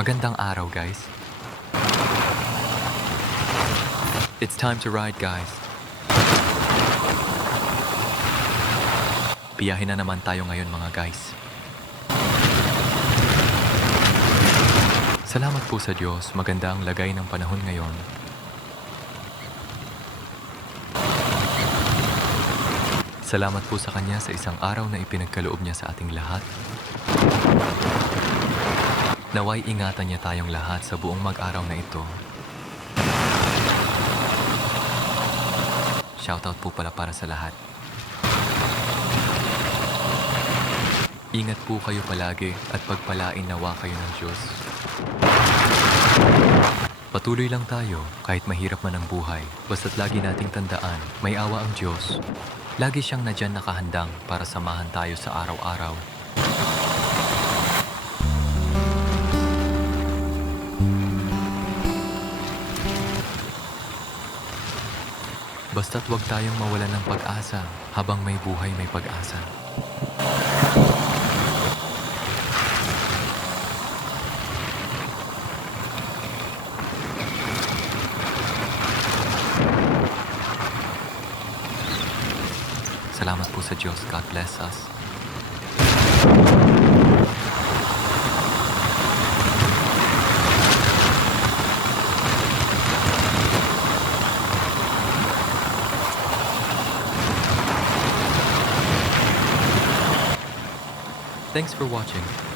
Magandang araw, guys. It's time to ride, guys. Biyahe na naman tayo ngayon, mga guys. Salamat po sa Diyos, maganda ang lagay ng panahon ngayon. Salamat po sa Kanya sa isang araw na ipinagkaloob niya sa ating lahat. Naway ingatan niya tayong lahat sa buong mag-araw na ito. Shoutout po pala para sa lahat. Ingat po kayo palagi at pagpalain nawa kayo ng Diyos. Patuloy lang tayo kahit mahirap man ang buhay. Basta't lagi nating tandaan, may awa ang Diyos. Lagi siyang nadyan nakahandang para samahan tayo sa araw-araw. Basta't huwag tayong mawalan ng pag-asa. Habang may buhay, may pag-asa. Salamat po sa Diyos. God bless us. Thanks for watching.